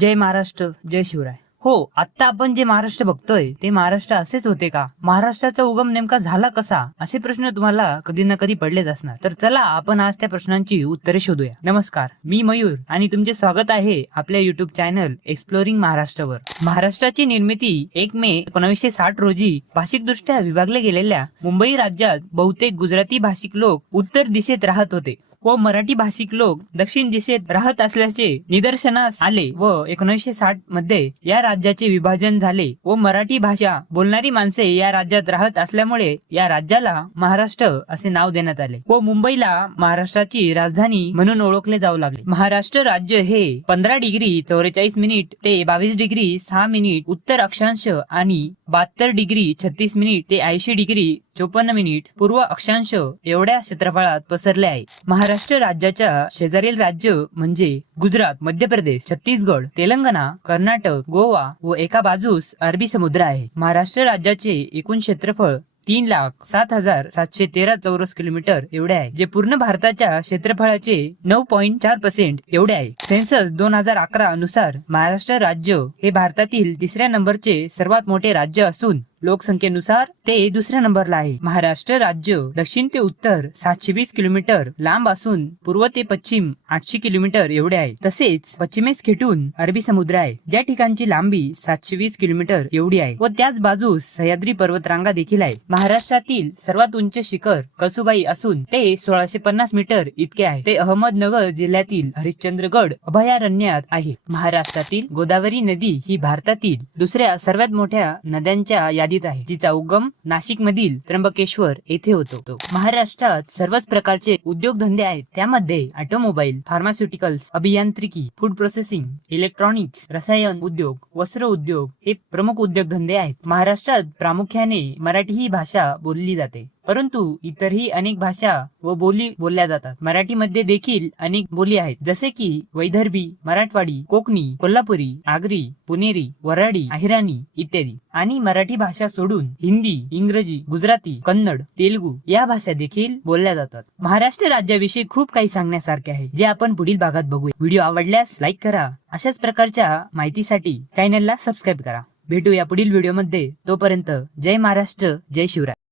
जय महाराष्ट्र जय शिवराय. हो आता आपण जे महाराष्ट्र बघतोय ते महाराष्ट्र असेच होते का? महाराष्ट्राचा उगम नेमका झाला कसा? असे प्रश्न तुम्हाला कधी ना कधी पडलेच असणार. तर चला आपण आज त्या प्रश्नांची उत्तरे शोधूया. नमस्कार मी मयूर आणि तुमचे स्वागत आहे आपल्या युट्यूब चॅनल एक्सप्लोरिंग महाराष्ट्रावर. महाराष्ट्राची निर्मिती एक मे एकोणीसशे साठ रोजी भाषिकदृष्ट्या विभागले गेलेल्या मुंबई राज्यात बहुतेक गुजराती भाषिक लोक उत्तर दिशेत राहत होते. व मराठी भाषिक लोक दक्षिण दिशेत राहत असल्याचे निदर्शनास आले व एकोणीसशे साठमध्ये या राज्याचे विभाजन झाले व मराठी भाषा बोलणारी माणसे या राज्यात राहत असल्यामुळे या राज्याला महाराष्ट्र असे नाव देण्यात आले व मुंबईला महाराष्ट्राची राजधानी म्हणून ओळखले जाऊ लागले. महाराष्ट्र राज्य हे पंधरा डिग्री चौवेचाळीस मिनिट ते बावीस डिग्री सहा मिनिट उत्तर अक्षांश आणि बहात्तर डिग्री छत्तीस मिनिट ते ऐंशी डिग्री चोपन्न मिनिट पूर्व अक्षांश एवढ्या क्षेत्रफळात पसरले आहे. महाराष्ट्र महाराष्ट्र राज्याच्या शेजारील राज्य म्हणजे गुजरात मध्य प्रदेश छत्तीसगड तेलंगणा कर्नाटक गोवा व एका बाजूस अरबी समुद्र आहे. महाराष्ट्र राज्याचे एकूण क्षेत्रफळ तीन लाख सात हजार सातशे तेरा चौरस किलोमीटर एवढे आहे जे पूर्ण भारताच्या क्षेत्रफळाचे नऊ पॉईंट चार पर्सेंट एवढे आहे. सेन्सस दोन हजार अकरा अनुसार महाराष्ट्र राज्य हे भारतातील तिसऱ्या नंबरचे सर्वात मोठे राज्य असून लोकसंख्येनुसार ते दुसऱ्या नंबरला आहे. महाराष्ट्र राज्य दक्षिण ते उत्तर सातशे वीस किलोमीटर लांब असून पूर्व ते पश्चिम आठशे किलोमीटर एवढे आहे. तसेच पश्चिमेस खेटून अरबी समुद्र आहे. ज्या ठिकाणची लांबी सातशे वीस किलोमीटर एवढी आहे व त्याच बाजूस सह्याद्री पर्वतरांगा देखील आहे. महाराष्ट्रातील सर्वात उंच शिखर कसुबाई असून ते सोळाशे पन्नास मीटर इतके आहे. ते अहमदनगर जिल्ह्यातील हरिश्चंद्रगड अभयारण्यात आहे. महाराष्ट्रातील गोदावरी नदी ही भारतातील दुसऱ्या सर्वात मोठ्या नद्यांच्या यादी यादीत आहे. जिचा उगम नाशिक मधील त्र्यंबकेश्वर येथे होतो. महाराष्ट्रात सर्वच प्रकारचे उद्योगधंदे आहेत. त्यामध्ये ऑटोमोबाईल फार्मास्युटिकल्स अभियांत्रिकी फूड प्रोसेसिंग इलेक्ट्रॉनिक्स रसायन उद्योग वस्त्र उद्योग हे प्रमुख उद्योगधंदे आहेत. महाराष्ट्रात प्रामुख्याने मराठी ही भाषा बोलली जाते. परंतु इतरही अनेक भाषा व बोली बोलल्या जातात. मराठीमध्ये देखील अनेक बोली आहेत. जसे की वैदर्भी मराठवाडी कोकणी कोल्हापुरी आगरी पुणेरी वराडी अहिराणी इत्यादी. आणि मराठी भाषा सोडून हिंदी इंग्रजी गुजराती कन्नड तेलुगू या भाषा देखील बोलल्या जातात. महाराष्ट्र राज्याविषयी खूप काही सांगण्यासारखे आहे जे आपण पुढील भागात बघूया. व्हिडिओ आवडल्यास लाईक करा. अशाच प्रकारच्या माहितीसाठी चॅनलला सबस्क्राईब करा. भेटूया पुढील व्हिडिओमध्ये. तोपर्यंत जय महाराष्ट्र जय शिवराय.